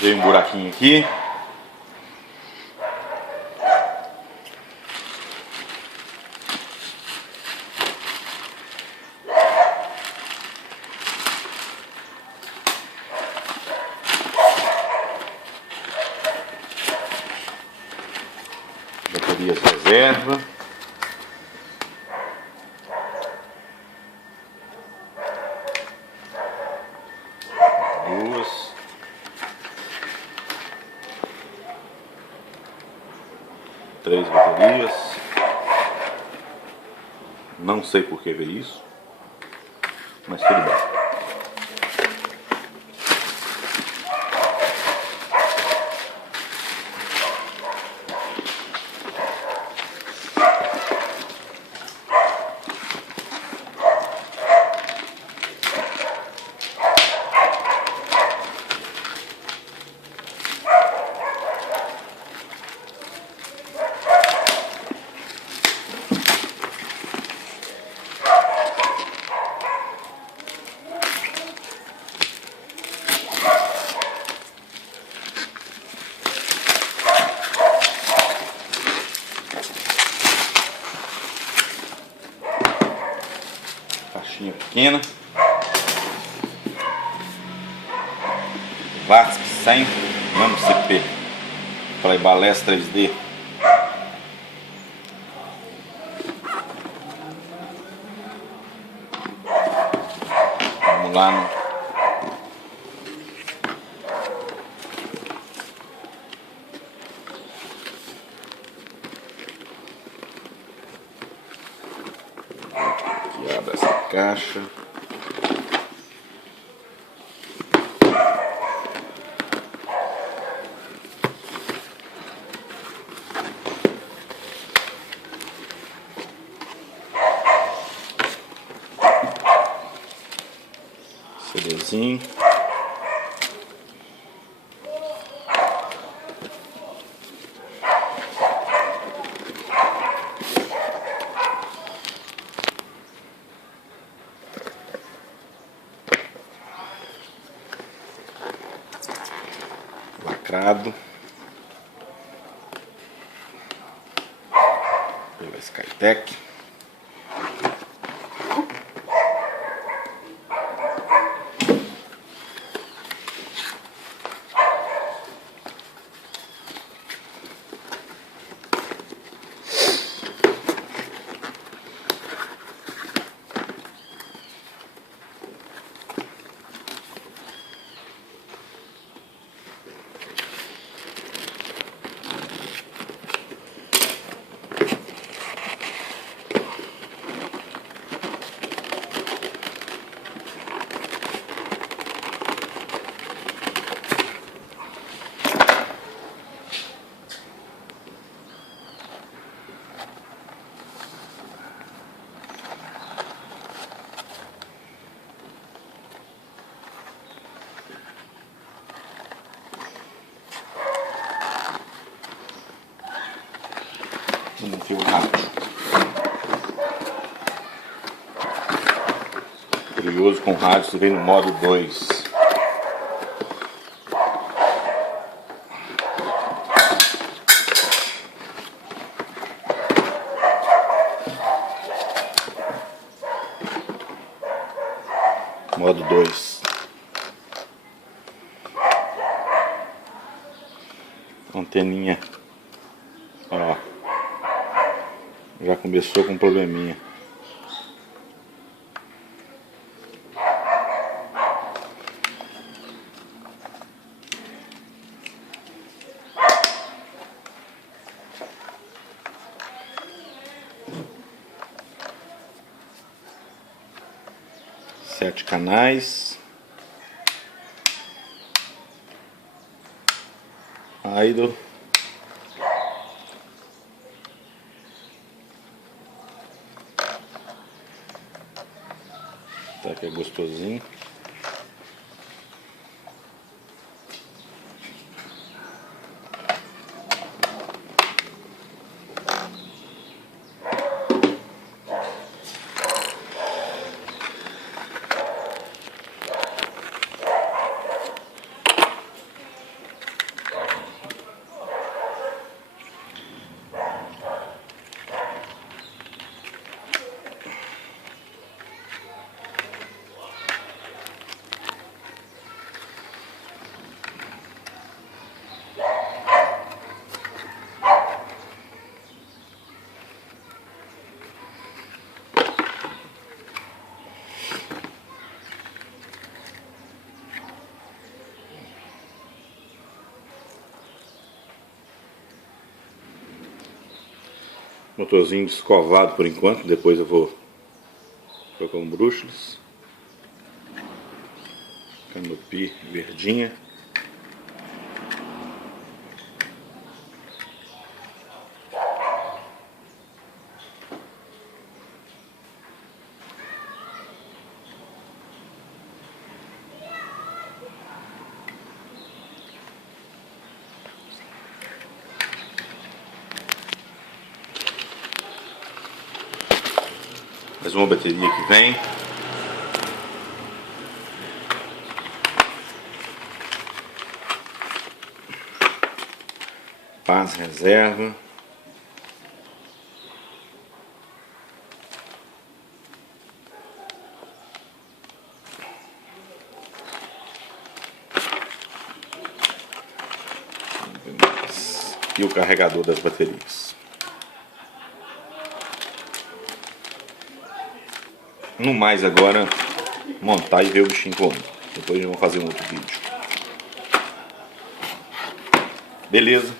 Veio um buraquinho aqui. Baterias reserva. Duas. Três baterias. Não sei por que veio isso, mas tudo bem. Caixinha pequena. VASP 100 nano CP. Playbalance 3D. Vamos lá no aqui, abre essa caixa. CDzinho. Lacrado pela Skytech. Um fio rápido. Curioso com rádio, você vem no modo 2. Modo 2. Anteninha. Ó. Já começou com um probleminha. Sete canais. Idle. Tá que é gostosinho. Motorzinho escovado por enquanto, depois eu vou colocar um brushless. Canopy verdinha. Mais uma bateria que vem. Paz reserva. E o carregador das baterias. No mais agora, montar e ver o bichinho como. Depois vamos fazer um outro vídeo. Beleza?